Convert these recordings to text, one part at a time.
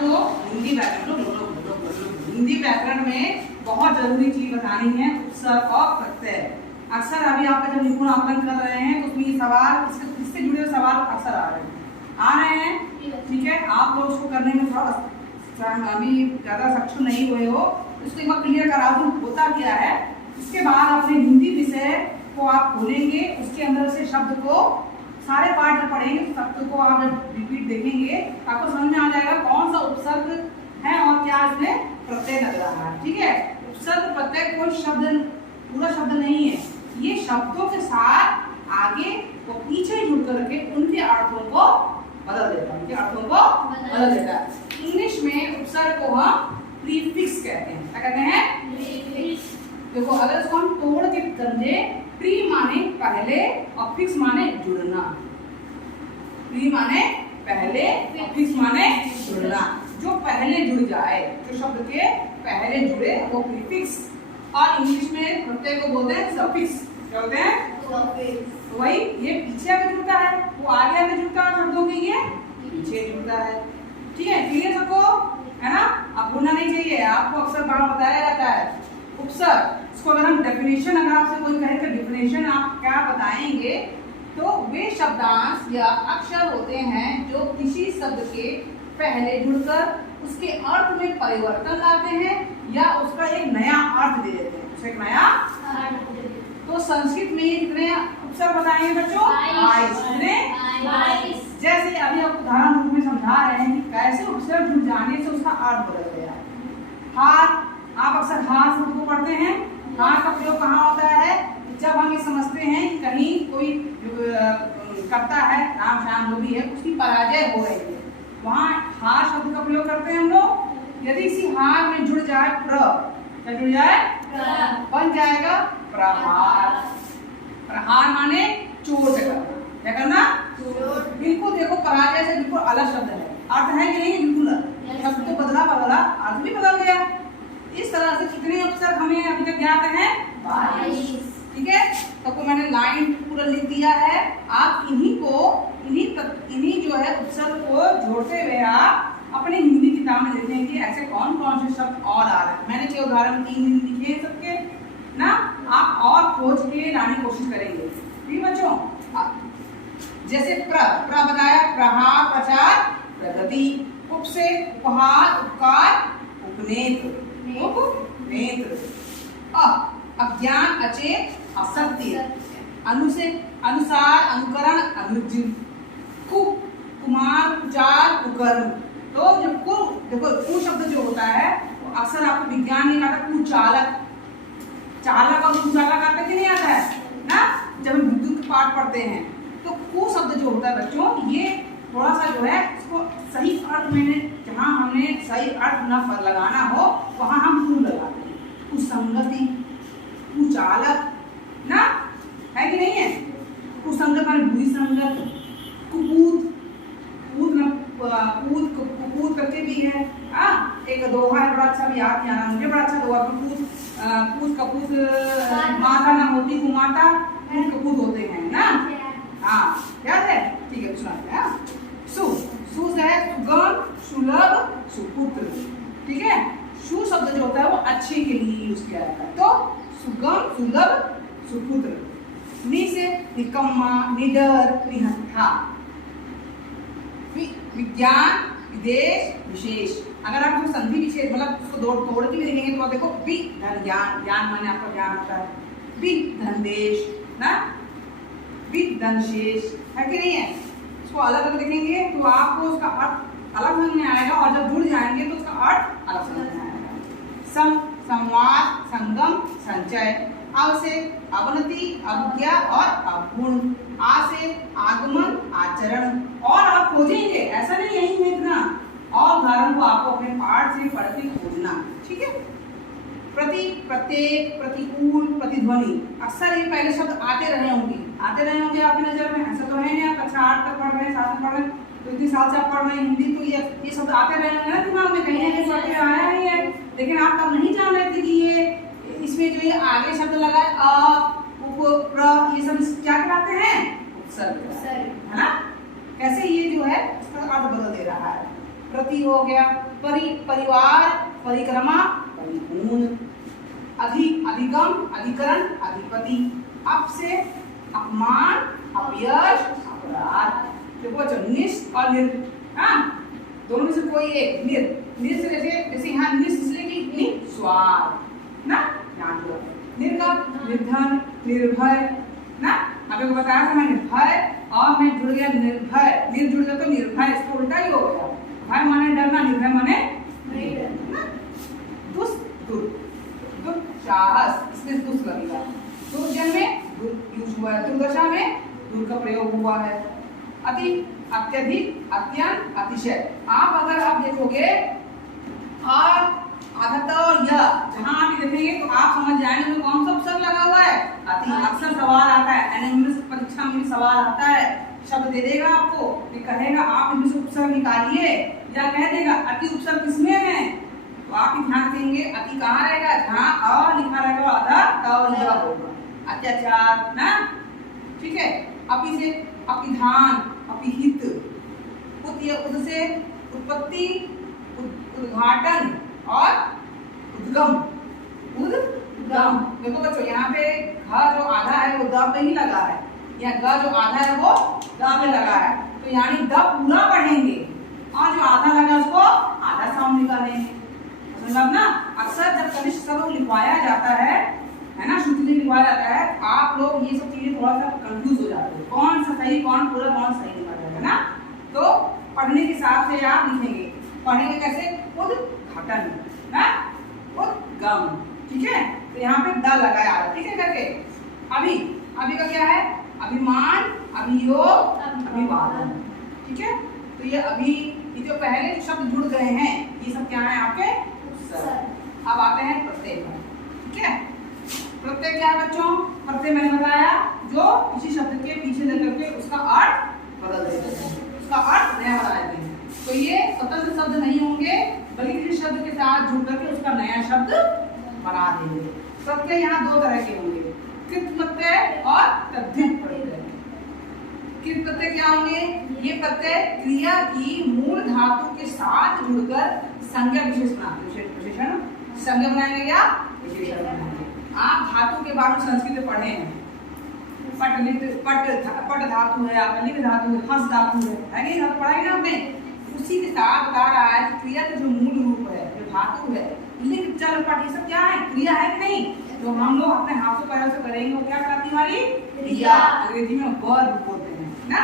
आपको हिंदी व्याकरण हिंदी व्याकरण में बहुत जरूरी चीज बतानी है, उपसर्ग और प्रत्यय। अक्सर अभी आप जब निपुण आकलन कर रहे हैं तो उसमें ये सवाल इससे जुड़े हुए सवाल अक्सर आ रहे हैं। ठीक है, आप लोग उसको करने में थोड़ा अभी ज्यादा सक्षम नहीं हुए हो, उसको एक बार क्लियर करा दूं होता क्या है। इसके बाद अपने हिंदी विषय को आप खोलेंगे, उसके अंदर से शब्द को सारे पाठ जब पढ़ेंगे तो शब्द को आप जब रिपीट देखेंगे आपको समझ में आ जाएगा कौन सा उपसर्ग है और क्या इसमें प्रत्यय लग रहा है। ठीक है, उपसर्ग प्रत्यय कोई शब्द पूरा शब्द नहीं है, ये शब्दों के साथ आगे वो पीछे जुड़ करके उनके अर्थों को बदल देता है, उनके अर्थों को बदल देता है। इंग्लिश में उपसर्ग को हम प्रीफिक्स कहते हैं। क्या कहते हैं? प्रीफिक्स। देखो अगर इसको हम तोड़ के समझे, प्री माने पहले और फिक्स माने जुड़ना। प्री माने पहले और फिक्स माने जुड़ना, जो पहले जुड़ जाए, जो शब्द के पहले जुड़े वो प्रीफिक्स। और इंग्लिश में प्रत्यय को बोलते हैं सफिक्स। क्या बोलते हैं? सफिक्स। वही ये पीछे आगे जुड़ता है, वो आगे आगे जुड़ता है शब्दों के, ये पीछे जुड़ता है। ठीक है, क्लियर सबको है ना? अब भूलना नहीं चाहिए, आपको अक्सर बार बताया जाता है उपसर्ग। इसको अगर हम डेफिनेशन, अगर आपसे कोई कहे कि डेफिनेशन आप क्या बताएंगे, तो वे शब्दांश या अक्षर होते हैं जो किसी शब्द के पहले जुड़कर उसके अर्थ में परिवर्तन लाते हैं या उसका एक नया अर्थ दे देते हैं, उसे एक नया अर्थ। तो संस्कृत में कितने उपसर्ग बताएंगे बच्चों? 22। जैसे अभी आप उदाहरण रूप में समझा रहे हैं कि कैसे उपसर्ग जुड़ जाने से उसका अर्थ बदल गया है। हाथ, आप अक्सर हाथ शब्द को पढ़ते हैं, हाथ का प्रयोग कहाँ होता है? जब हम ये समझते हैं कि कहीं कोई करता है, राम श्याम जो भी है, उसकी पराजय हो रही है, वहाँ हार शब्द का प्रयोग करते हैं हम लोग। यदि इसी हार में जुड़ जाए प्र, क्या जुड़ जाए? बन जाएगा प्रहार। प्रहार माने चोट करना। क्या करना? चोट। बिल्कुल देखो, पराजय से बिल्कुल अलग शब्द है, अर्थ है कि नहीं? बिल्कुल शब्द तो बदला, अर्थ भी बदल गया। इस तरह से कितने उपसर्ग हमें अभी तक ज्ञात हैं? 22। ठीक है, तो मैंने लाइन पूरा लिख दिया है। आप इन्हीं जो है उपसर्ग को जोड़ते हुए आप अपने हिंदी किताब में देखेंगे ऐसे कौन कौन से शब्द और आ रहे हैं। मैंने 6 उदाहरण 3 लिखे हैं सबके ना, आप और खोज के लाने की कोशिश करेंगे। ठीक बच्चों, जैसे प्र बताया, प्रहार, प्रचार, प्रगति। उप से उपहार, उपकार, उपनेत्र, उपनेत्र। अज्ञान, अचेत, असत्य। अनु से अनुसार, अनुकरण, अनुज। कु, कुमार, कुचार, कुकर्म। तो जब देखो कु शब्द जो होता है वो अक्सर आपको विज्ञान में आता है कुचालक। चालक और कुचालक आता कि नहीं आता है ना? जब हम विद्युत पाठ पढ़ते हैं तो कु शब्द जो होता है बच्चों, ये थोड़ा सा जो है इसको सही अर्थ में, जहाँ हमने सही अर्थ न लगाना हो वहाँ हम कु लगाते हैं। कुसंगति, कुचालक ना, है कि नहीं है? कुसंगत माने बुरी संगत। कुपूत, कुपूत करके भी है। एक दोहा है, बड़ा अच्छा, भी याद नहीं आ रहा मुझे, बड़ा अच्छा दोहा। पूत कपूत, माता न होती कुमाता, पूत कपूत होते हैं ना। हाँ, याद है? ठीक है, सुनाते हैं। सु से है सुगम, सुलभ, सुपुत्र। ठीक है, सु शब्द जो होता है वो अच्छे के लिए यूज किया जाता है, तो सुगम, सुलभ, सुपुत्र। नि से निकम्मा, निडर, निहत्था। विज्ञान, विदेश, विशेष। अगर आप उसको संधि विशेष मतलब उसको तोड़ के भी देखेंगे तो आप देखो वि धन ज्ञान, ज्ञान माने आपका ज्ञान होता है। वि धनदेश ना, वि धनशेष, है कि नहीं है? इसको अलग अलग देखेंगे तो आपको उसका अर्थ अलग समझ में आएगा, और जब जुड़ जाएंगे तो उसका अर्थ अलग समझ में आएगा। सम, संवाद, संगम, संचय। अव से अवनति, अवज्ञा और अवगुण। आ से आगमन, आचरण। और आप खोजेंगे, ऐसा नहीं यही है इतना, और उदाहरण को आपको अपने पाठ से पढ़ के खोजना। ठीक है, प्रति, प्रत्येक, प्रतिकूल, प्रतिध्वनि। अक्सर ये पहले शब्द आते रहे होंगे आपकी नजर में, ऐसा तो है नहीं। आप कक्षा 8 तक पढ़ रहे हैं, 7 तक पढ़ रहे हैं, तो इतने साल से आप पढ़ रहे हैं हिंदी, तो ये शब्द आते रहे होंगे ना दिमाग में, कहीं ना कहीं पढ़ के आया ही है। लेकिन आप तब नहीं जान रहे थे कि ये इसमें जो ये आगे शब्द लगा है अ, उप, प्र, ये सब क्या कहलाते हैं? उपसर्ग, है ना? कैसे ये जो है उसका अर्थ बदल दे रहा है। प्रति हो गया, परिवार, परिक्रमा, परिपूर्ण, अधिगम, अधिकरण, अधिपति, अप से अपमान, अपयश, अपराध। देखो बच्चों निस और निर, हाँ दोनों में से कोई एक, निर से जैसे यहाँ निस इसलिए कि निस्वार्थ ना, ध्यान दो। निर का निर्धन, निर्भय ना, अभी को बताया था मैं निर्भय और मैं जुड़ गया निर्भय, निर जुड़ गया तो निर्भय, इसका उल्टा ही हो गया। भय माने डरना, निर्भय माने नहीं डरना। दुस्साहस, इसमें दुष् लगेगा। दुर्जन में यूज हुआ है, दुर्दशा में दुर का प्रयोग हुआ है। अति, अत्यधिक, अत्यंत, अतिशय। आप अगर आप देखोगे और आधा और यह जहां आप देखेंगे तो आप समझ जाएंगे में कौन सा उपसर्ग लगा हुआ है, अति। अक्सर सवाल आता है, एनएमएस परीक्षा में सवाल आता है, शब्द दे देगा आपको, ये कहेगा आप इनमें से उपसर्ग निकालिए, या कह देगा अति उपसर्ग किसमें है, तो आप ध्यान देंगे अति कहाँ रहेगा, जहाँ अ लिखा रहेगा आधा तो यह होगा। अत्याचार ना, ठीक है। अपि से अपिधान, अपिहित, उद से उत्पत्ति, उद्घाटन और उद्गम, उद्गम। देखो बच्चों यहाँ पे घ जो आधा है वो द पे ही लगा है, या ग जो आधा है वो द पे लगा है, तो यानी द पूरा पढ़ेंगे और जो आधा लगा उसको आधा साउंड निकालेंगे, मतलब ना। अक्सर जब कनिष्ठ शब्द लिखवाया जाता है ना, श्रुति लिखवाया जाता है, आप लोग ये सब चीजें थोड़ा सा कंफ्यूज हो जाते हैं, कौन सा सही कौन पूरा कौन सही लिखा जाएगा ना। तो पढ़ने के हिसाब से आप लिखेंगे, पढ़ेंगे कैसे, उद्घाटन ना, उद्गम, ठीक है। तो यहाँ पे द लगाया आ रहा, ठीक है करके। अभी का क्या है, अभिमान, अभियोग, अभिवादन, ठीक है। तो ये अभी ये जो पहले जो शब्द जुड़ गए हैं ये सब क्या है आपके उपसर्ग। अब आते हैं प्रत्यय पर, ठीक है। प्रत्यय क्या है बच्चों, प्रत्यय मैंने बताया जो किसी शब्द के पीछे लेकर के उसका अर्थ बदल देते हैं, उसका अर्थ नया बना देते हैं। तो ये स्वतंत्र शब्द नहीं होंगे बल्कि किसी शब्द के साथ जुड़ करके उसका नया शब्द बना देंगे। प्रत्यय यहाँ दो तरह के होंगे, कृत प्रत्यय और तद्धित प्रत्यय। कृत प्रत्यय क्या होंगे, ये प्रत्यय क्रिया की मूल धातु के साथ जुड़कर संज्ञा विशेष बनाते, विशेषण संज्ञा बनाएंगे या विशेषण बनाएंगे। आप धातु के बारे में संस्कृत में पढ़े हैं, पट धातु है, आपका लिट धातु है, हंस धातु है नहीं धातु पढ़ाई ना आपने। उसी के साथ बता रहा है कि क्रिया का जो मूल रूप है, जो धातु है, लिट चल पट ये सब क्या है, क्रिया है कि नहीं, जो हम लोग अपने हाथों पैरों से करेंगे वो क्या कहलाती है हमारी क्रिया, अंग्रेजी में वर्ब बोलते हैं ना।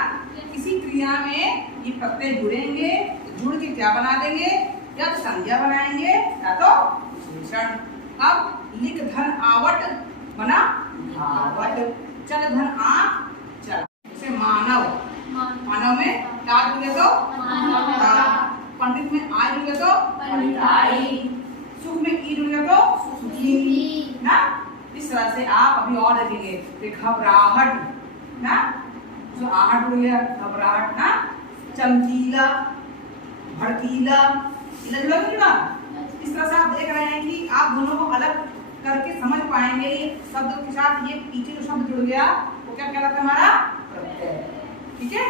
किसी क्रिया में ये प्रत्यय जुड़ेंगे, जुड़ के क्या बना देंगे, या तो संज्ञा बनाएंगे या तो विशेषण। अब लिख धन आवट बना आवट, चल धन आ चल, जैसे मानव, मानव में टा जुड़े तो पंडित में आ जुड़े तो पंडिताई, सुख में ई जुड़े तो सुखी ना। इस तरह से आप अभी और देखेंगे, घबराहट ना, जो आहट जुड़ गया घबराहट ना, चमकीला, भड़कीला, इस तरह से आप देख रहे हैं कि आप दोनों को अलग करके समझ पाएंगे। ये शब्द के साथ ये पीछे जो शब्द जुड़ गया वो क्या कहलाता है हमारा प्रत्यय, ठीक है।